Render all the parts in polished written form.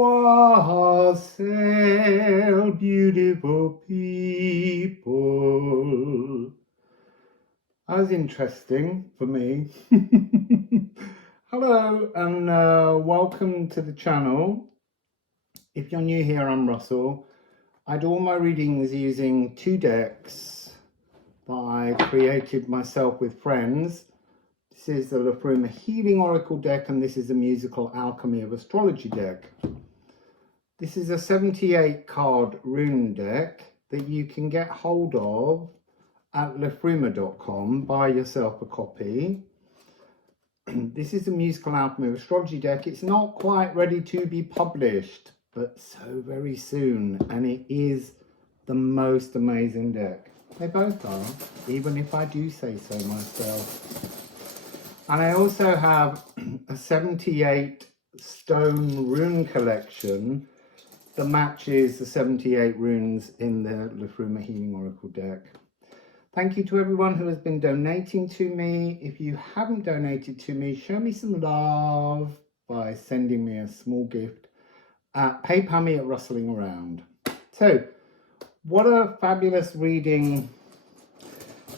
Wassail, beautiful people. That was interesting for me. Hello and welcome to the channel. If you're new here, I'm Russell. I do all my readings using two decks that I created myself with friends. This is the Liffruma Healing Oracle deck, and this is the musical Alchemy of Astrology deck. This is a 78 card rune deck that you can get hold of at liffruma.com. Buy yourself a copy. This is the musical Alchemy of Astrology deck. It's not quite ready to be published, but so very soon, and it is the most amazing deck. They both are, even if I do say so myself. And I also have a 78 stone rune collection that matches the 78 runes in the Liffruma Healing Oracle deck. Thank you to everyone who has been donating to me. If you haven't donated to me, show me some love by sending me a small gift at PayPal me at Rustling Around. So, what a fabulous reading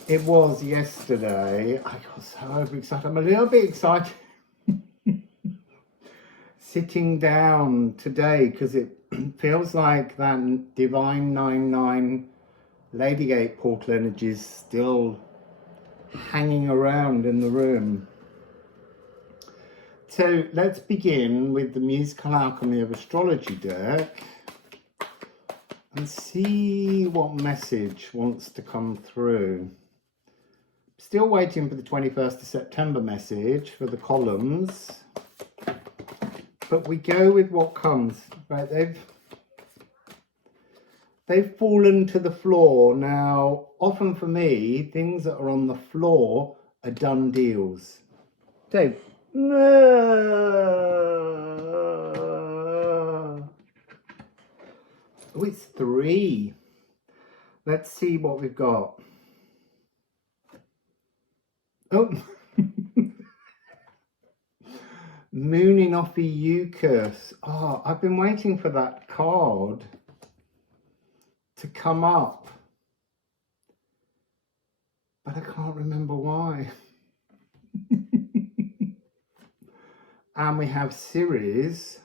it was yesterday. I got so overexcited. I'm a little bit excited sitting down today because it feels like that Divine 9-9 Ladygate portal energy is still hanging around in the room. So let's begin with the musical Alchemy of Astrology deck and see what message wants to come through. Still waiting for the 21st of September message for the columns, but we go with what comes. Right, they've fallen to the floor. Now, often for me, things that are on the floor are done deals. Dave. Oh, it's 3. Let's see what we've got. Oh, Mooning off Eucus. Oh, I've been waiting for that card to come up, but I can't remember why. And we have Ceres.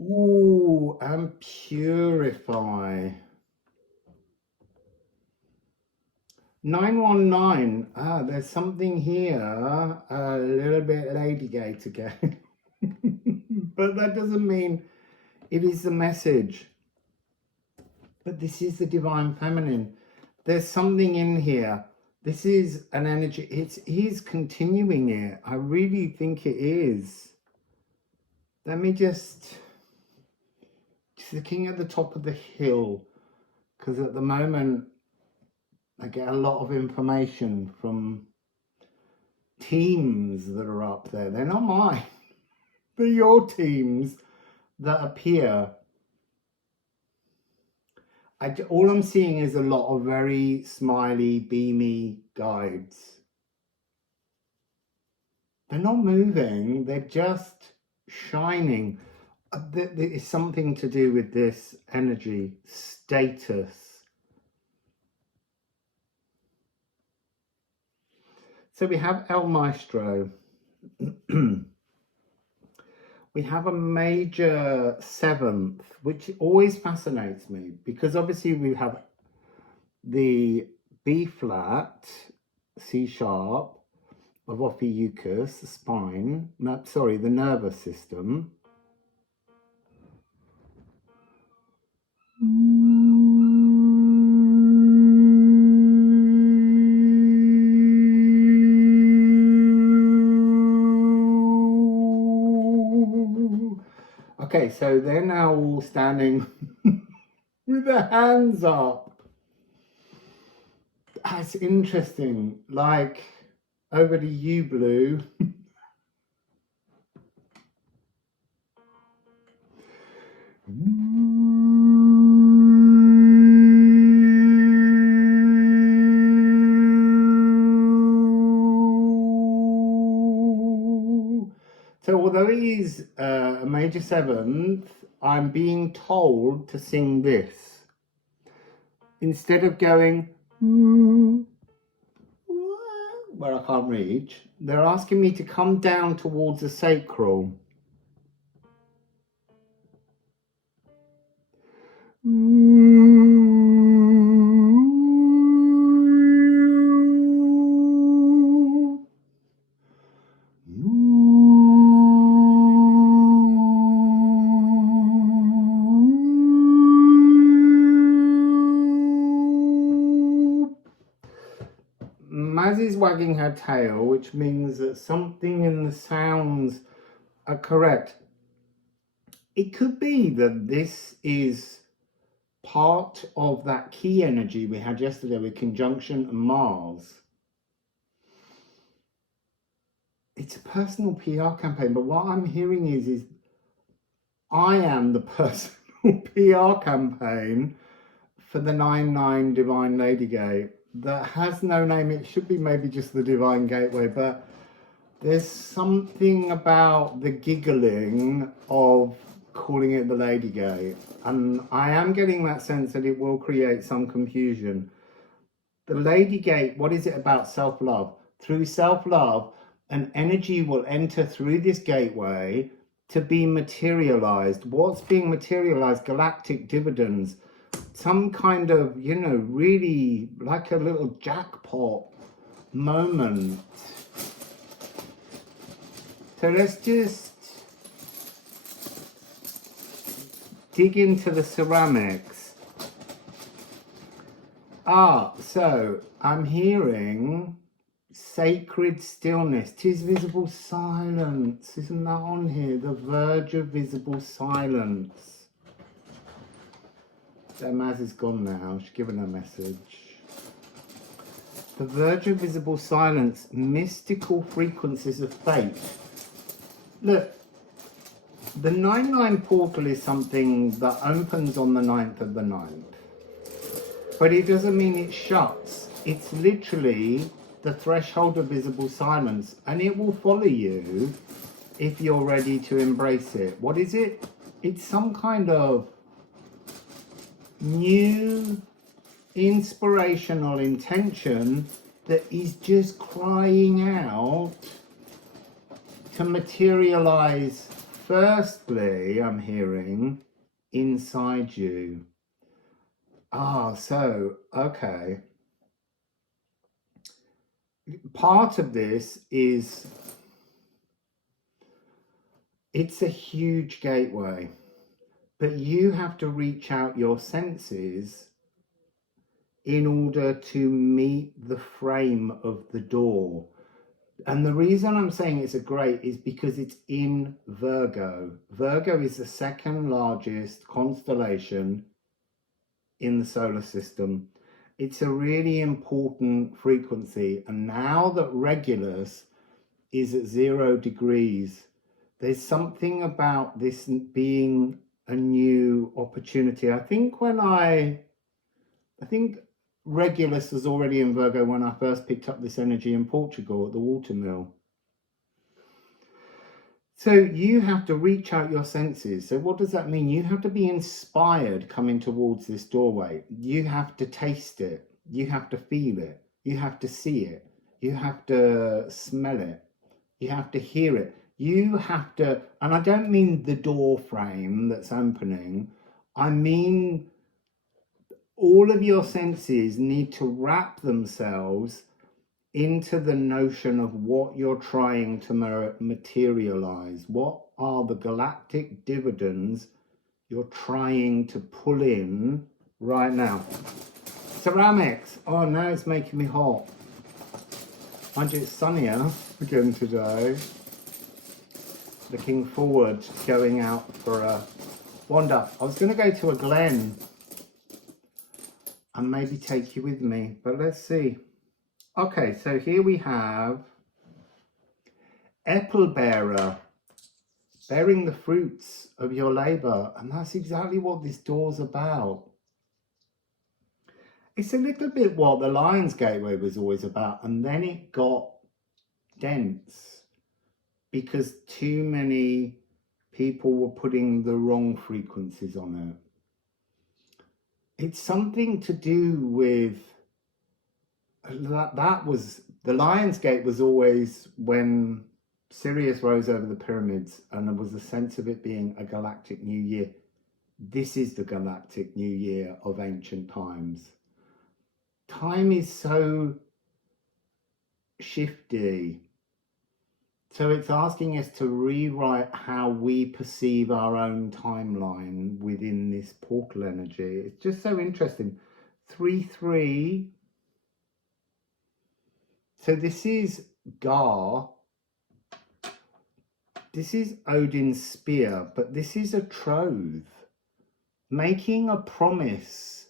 Ooh, and Purify. 919. Ah, there's something here. A little bit Ladygate again. But that doesn't mean it is the message. But this is the Divine Feminine. There's something in here. This is an energy. It is continuing it. I really think it is. Let me just looking at the top of the hill, because at the moment I get a lot of information from teams that are up there. They're not mine. They're your teams that appear. All I'm seeing is a lot of very smiley, beamy guides. They're not moving. They're just shining. There is something to do with this energy, status. So we have El Maestro. We have a major 7th, which always fascinates me because obviously we have the B flat, C sharp of Ophiuchus, the spine, sorry, the nervous system. Okay, so they're now all standing with their hands up. That's interesting. Like, over to you, Blue. So although it is a major seventh, I'm being told to sing this. Instead of going where I can't reach, they're asking me to come down towards the sacral. Maz is wagging her tail, which means that something in the sounds are correct. It could be that this is part of that key energy we had yesterday with conjunction and Mars. It's a personal PR campaign, but what I'm hearing is I am the personal PR campaign for the 9-9 Divine Lady Gate that has no name. It should be maybe just the Divine Gateway, but there's something about the giggling of calling it the Lady Gate, and I am getting that sense that it will create some confusion. The Lady Gate, what is it about? Self-love. Through self-love, an energy will enter through this gateway to be materialized. What's being materialized? Galactic dividends. Some kind of, you know, really like a little jackpot moment. So let's just dig into the ceramics. So I'm hearing sacred stillness. 'Tis visible silence. Isn't that on here? The verge of visible silence. So Maz is gone now. She's given a message. The verge of visible silence. Mystical frequencies of fate. Look, the 9-9 portal is something that opens on the 9th of the 9th. But it doesn't mean it shuts. It's literally the threshold of visible silence, and it will follow you if you're ready to embrace it. What is it? It's some kind of new inspirational intention that is just crying out to materialize. Firstly, I'm hearing inside you. Okay. Part of this is, it's a huge gateway, but you have to reach out your senses in order to meet the frame of the door. And the reason I'm saying it's a great is because it's in Virgo. Virgo is the second largest constellation in the solar system. It's a really important frequency. And now that Regulus is at 0 degrees, there's something about this being a new opportunity. I think Regulus was already in Virgo when I first picked up this energy in Portugal at the watermill. So you have to reach out your senses. So what does that mean? You have to be inspired coming towards this doorway. You have to taste it. You have to feel it. You have to see it. You have to smell it. You have to hear it. You have to, and I don't mean the door frame that's opening. I mean all of your senses need to wrap themselves into the notion of what you're trying to materialize. What are the galactic dividends you're trying to pull in right now? Ceramics. Oh, now it's making me hot. Mind you, it's sunnier again today. Looking forward to going out for a wander. I was going to go to a glen and maybe take you with me, but let's see. Okay, so here we have apple bearer, bearing the fruits of your labor, and that's exactly what this door's about. It's a little bit what the Lion's Gateway was always about, and then it got dense. because too many people were putting the wrong frequencies on it. It's something to do with that was the Lion's Gate was always when Sirius rose over the pyramids, and there was a sense of it being a galactic new year. This is the galactic new year of ancient times. Time is so shifty. So it's asking us to rewrite how we perceive our own timeline within this portal energy. It's just so interesting. 3-3. So this is Gar. This is Odin's Spear, but this is a troth. Making a promise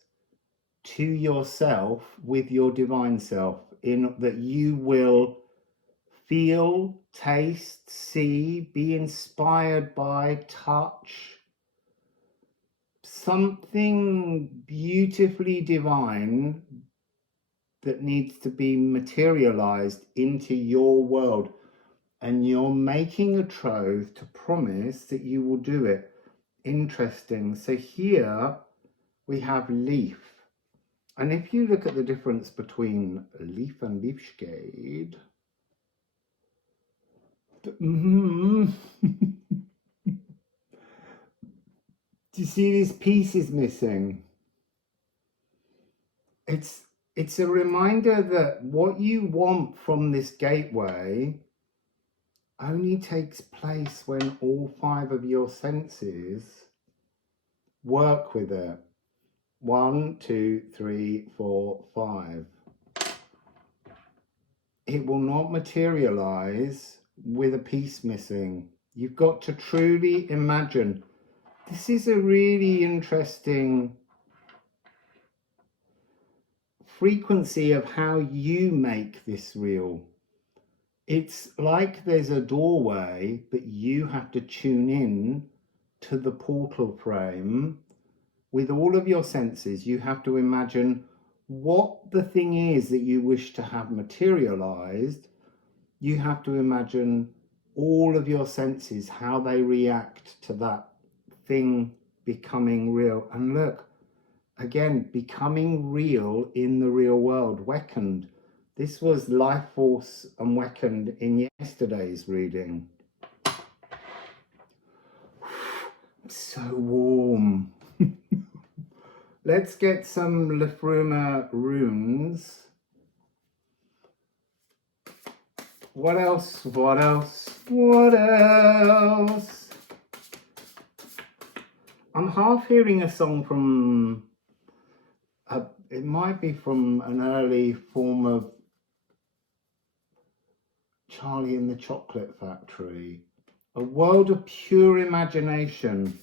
to yourself with your divine self in that you will feel, taste, see, be inspired by, touch something beautifully divine that needs to be materialized into your world. And you're making a troth to promise that you will do it. Interesting. So here we have leaf. And if you look at the difference between leaf and leafshade, do you see this piece is missing? It's a reminder that what you want from this gateway only takes place when all 5 of your senses work with it. 1, 2, 3, 4, 5. It will not materialize with a piece missing. You've got to truly imagine. This is a really interesting frequency of how you make this real. It's like there's a doorway, but you have to tune in to the portal frame with all of your senses. You have to imagine what the thing is that you wish to have materialized. You have to imagine all of your senses, how they react to that thing becoming real. And look, again, becoming real in the real world. Weakened. This was Life Force and Weakened in yesterday's reading. It's so warm. Let's get some Liffruma runes. What else? What else? What else? I'm half hearing a song from, it might be from an early form of Charlie and the Chocolate Factory. A world of pure imagination.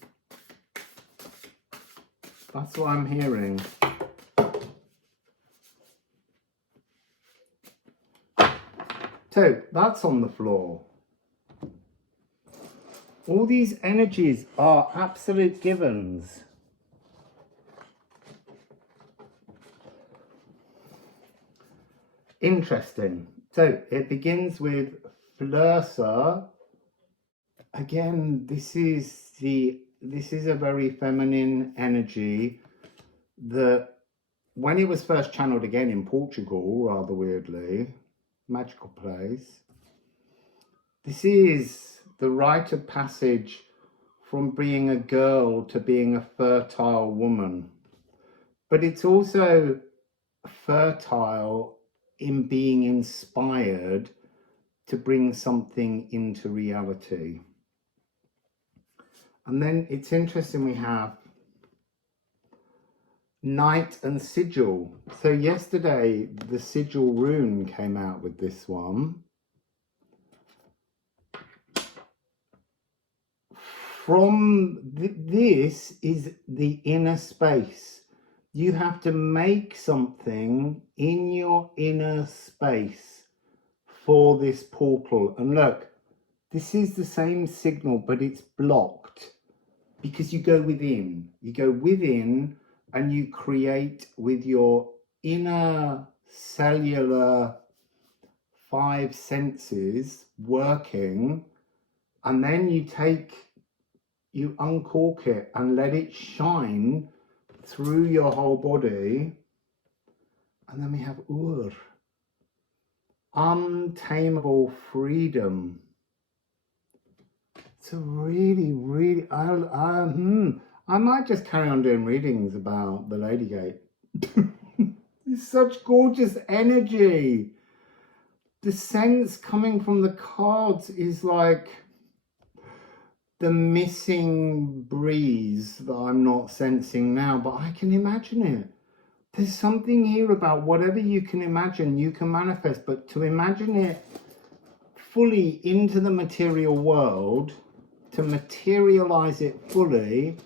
That's what I'm hearing. So that's on the floor. All these energies are absolute givens. Interesting. So it begins with Flursa. Again, this is a very feminine energy that when it was first channeled again in Portugal, rather weirdly, magical place, this is the rite of passage from being a girl to being a fertile woman. But it's also fertile in being inspired to bring something into reality. And then it's interesting, we have Night and Sigil. So yesterday the Sigil rune came out with this one. From this is the inner space. You have to make something in your inner space for this portal. And look, this is the same signal, but it's blocked because you go within. You go within and you create with your inner cellular 5 senses working. And then you uncork it and let it shine through your whole body. And then we have Ur, untamable freedom. It's a really, really, I might just carry on doing readings about the Ladygate. It's such gorgeous energy. The sense coming from the cards is like the missing breeze that I'm not sensing now, but I can imagine it. There's something here about whatever you can imagine, you can manifest, but to imagine it fully into the material world, to materialize it fully,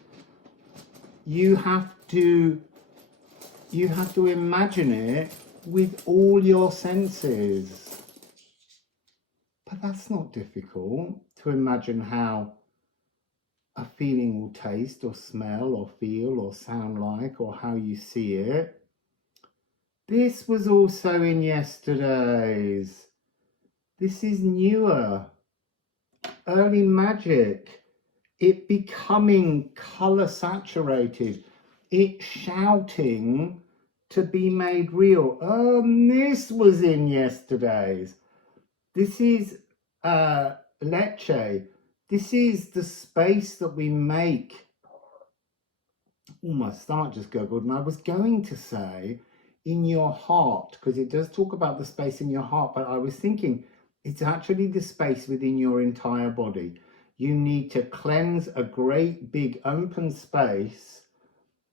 you have to imagine it with all your senses. But that's not difficult, to imagine how a feeling will taste or smell or feel or sound like, or how you see it. This was also in yesterday's. This is newer. Early magic. It becoming colour saturated. It shouting to be made real. This was in yesterday's. This is Lecce. This is the space that we make. Oh, my stomach just gurgled, and I was going to say in your heart, because it does talk about the space in your heart, but I was thinking it's actually the space within your entire body. You need to cleanse a great big open space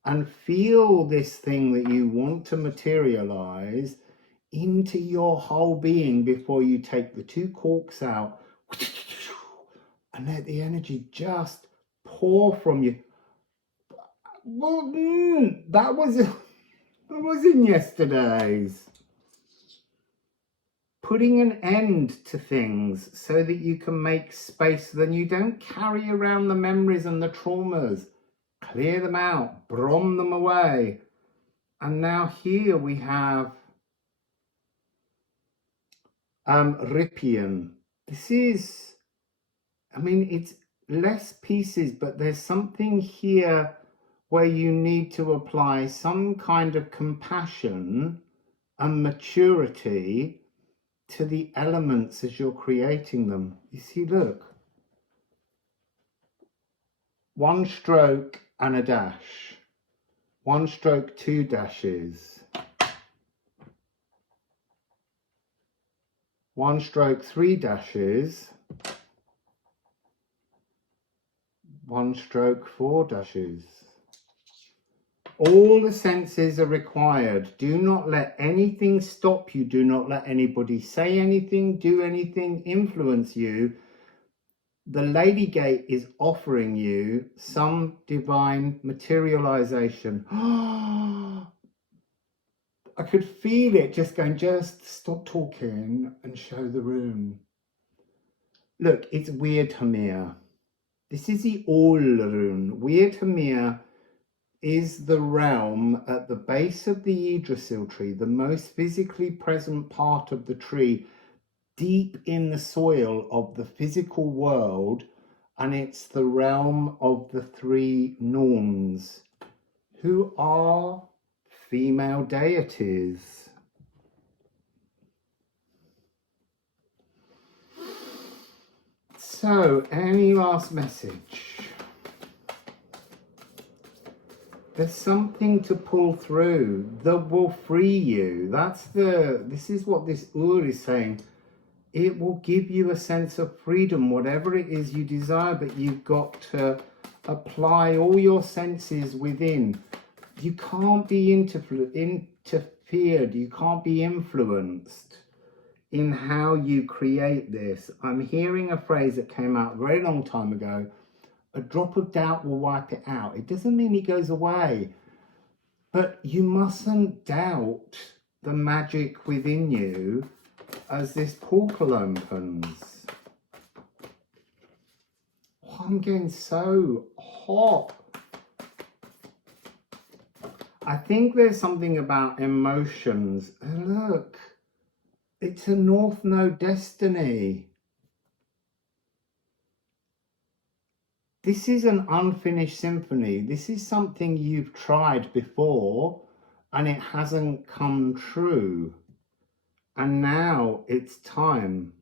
and feel this thing that you want to materialize into your whole being before you take the two corks out and let the energy just pour from you. Well, that was in yesterday's. Putting an end to things so that you can make space, then you don't carry around the memories and the traumas. Clear them out, brom them away. And now here we have Rippian. This is, I mean, it's less pieces, but there's something here where you need to apply some kind of compassion and maturity to the elements as you're creating them. You see, look. One stroke and a dash. One stroke, two dashes. One stroke, three dashes. One stroke, four dashes. All the senses are required. Do not let anything stop you. Do not let anybody say anything, do anything, influence you. The Ladygate is offering you some divine materialization. I could feel it just going, just stop talking and show the room. Look, it's Weird Hamir. This is the All rune. Weird Hamir is the realm at the base of the Yggdrasil tree, the most physically present part of the tree, deep in the soil of the physical world, and it's the realm of the three Norns, who are female deities. So, any last message? There's something to pull through that will free you. This is what this Ur is saying. It will give you a sense of freedom, whatever it is you desire, but you've got to apply all your senses within. You can't be interfered, you can't be influenced in how you create this. I'm hearing a phrase that came out a very long time ago. A drop of doubt will wipe it out. It doesn't mean it goes away, but you mustn't doubt the magic within you as this portal opens. Oh, I'm getting so hot. I think there's something about emotions. And look, it's a North Node destiny. This is an unfinished symphony. This is something you've tried before and it hasn't come true. And now it's time.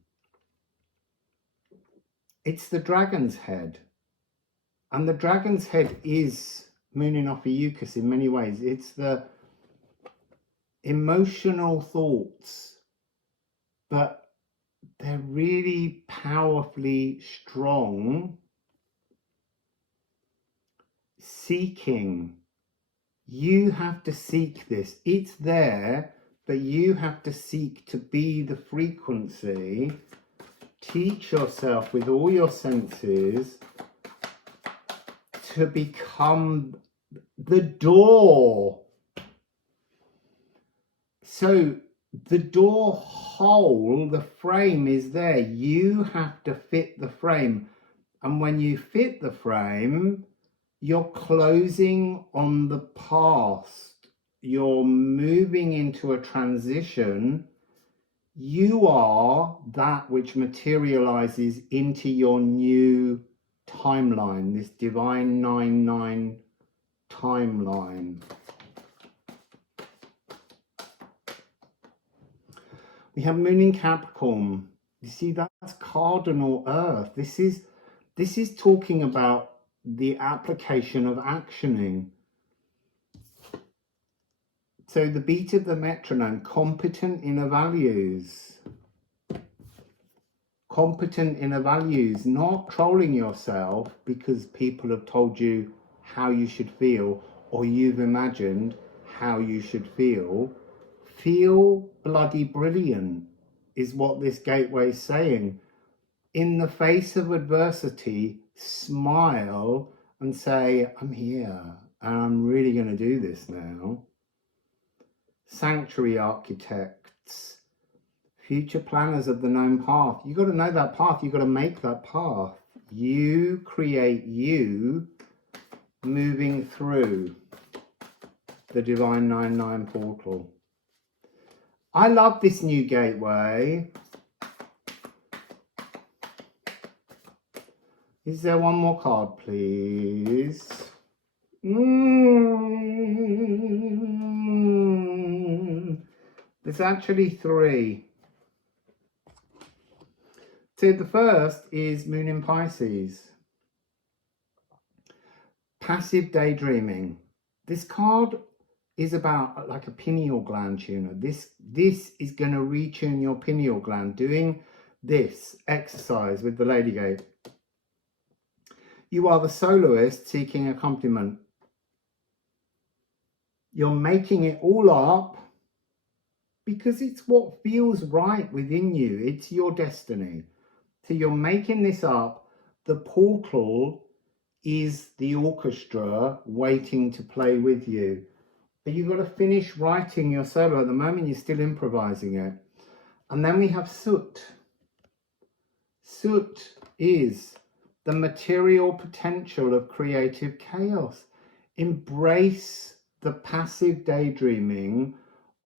It's the dragon's head. And the dragon's head is Mooning off Ophiuchus in many ways. It's the emotional thoughts, but they're really powerfully strong. Seeking. You have to seek this. It's there, but you have to seek to be the frequency. Teach yourself with all your senses to become the door. So the door hole, the frame is there. You have to fit the frame. And when you fit the frame, you're closing on the past. You're moving into a transition. You are that which materializes into your new timeline, this divine 9-9 timeline. We have Moon in Capricorn. You see, that's cardinal Earth. This is talking about the application of actioning. So the beat of the metronome, competent inner values. Competent inner values, not trolling yourself because people have told you how you should feel or you've imagined how you should feel. Feel bloody brilliant is what this gateway is saying. In the face of adversity, smile and say, I'm here and I'm really going to do this now. Sanctuary architects, future planners of the known path. You've got to know that path. You've got to make that path. You create you moving through the divine 9-9 portal. I love this new gateway. Is there one more card, please? There's actually 3. So the first is Moon in Pisces. Passive daydreaming. This card is about like a pineal gland tuner. This is going to retune your pineal gland, doing this exercise with the Lady Gate. You are the soloist seeking accompaniment. You're making it all up because it's what feels right within you. It's your destiny. So you're making this up. The portal is the orchestra waiting to play with you. But you've got to finish writing your solo. At the moment, you're still improvising it. And then we have Soot. Soot is the material potential of creative chaos. Embrace the passive daydreaming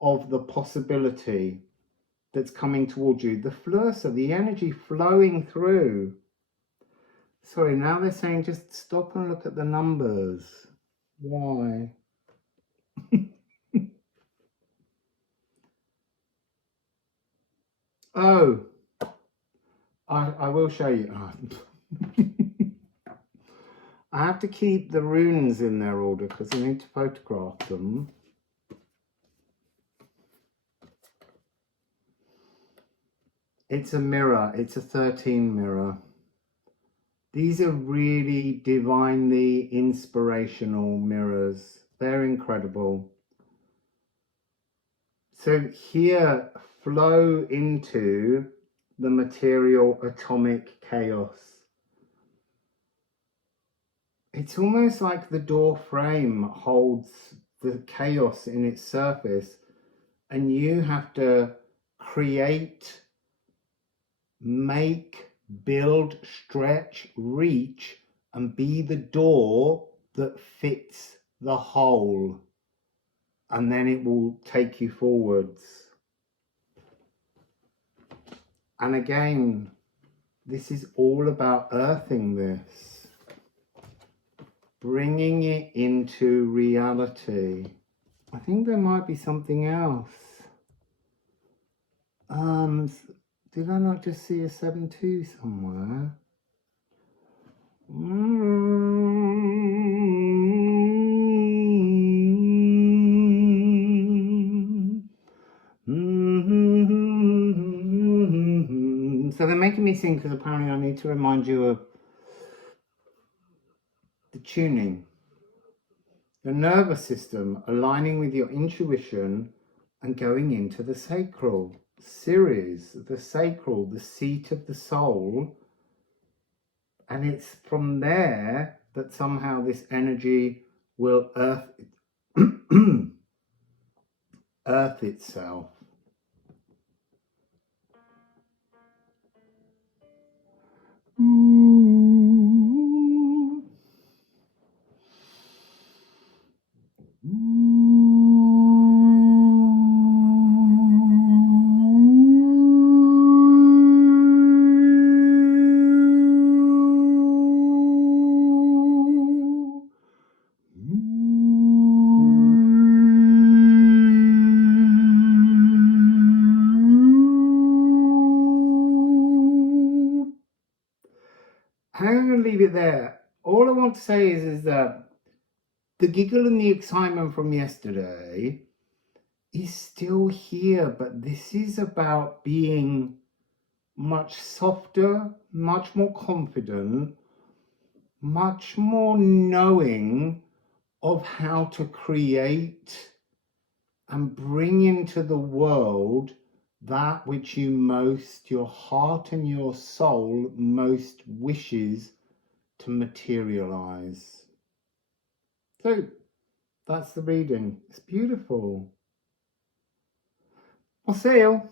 of the possibility that's coming towards you. The fluencer, the energy flowing through. Sorry, now they're saying just stop and look at the numbers. Why? Oh, I will show you. I have to keep the runes in their order because I need to photograph them. It's a mirror. It's a 13 mirror. These are really divinely inspirational mirrors. They're incredible. So here, flow into the material atomic chaos. It's almost like the door frame holds the chaos in its surface, and you have to create, make, build, stretch, reach, and be the door that fits the hole, and then it will take you forwards. And again, this is all about earthing this. bringing it into reality. I think there might be something else. Did I not just see a 7-2 somewhere? So they're making me sing because apparently I need to remind you of the tuning, the nervous system aligning with your intuition and going into the sacral. Ceres, the sacral, the seat of the soul. And it's from there that somehow this energy will earth itself. I'm going to leave it there. All I want to say is that the giggle and the excitement from yesterday is still here, but this is about being much softer, much more confident, much more knowing of how to create and bring into the world that which you most, your heart and your soul most wishes to materialize. So that's the reading. It's beautiful. Wassail.